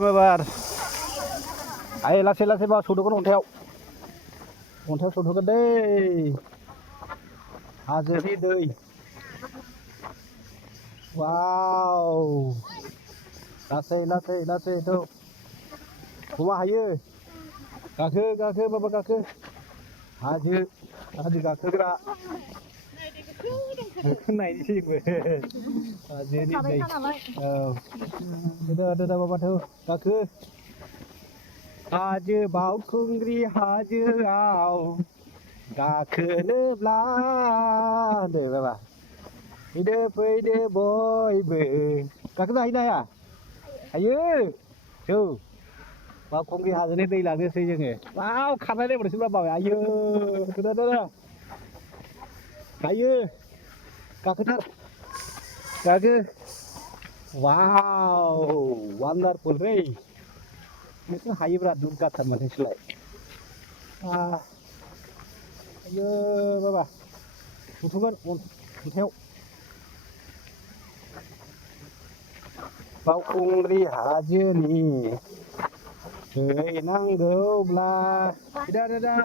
babar. Ayo lase bawa sudu kan untheu sudu gede. Hajar hi deui. Wow. Lase tu. Kumaha ieu? Kake bapak kake. Hajar kake gerak. Này đi xin về. Dễ đi đây. Ada bapak tu. Kake. Hajar bau kungri hajar au. Kake lebla. Deh bapak. Ide boy be. Kake dah ini ya? Ayo. Tu. Bau kungri hajar ni đây là cái xây dựng này. Wow, khăn này boleh sudah bawa. Ayo. Dah. Ayo. Kake. Wow, wonderful ray. Itu hayu berat juga teman selai. Ayo baba. Tutukan theo. Bau kungri haja ni. Nang go bla. Dah.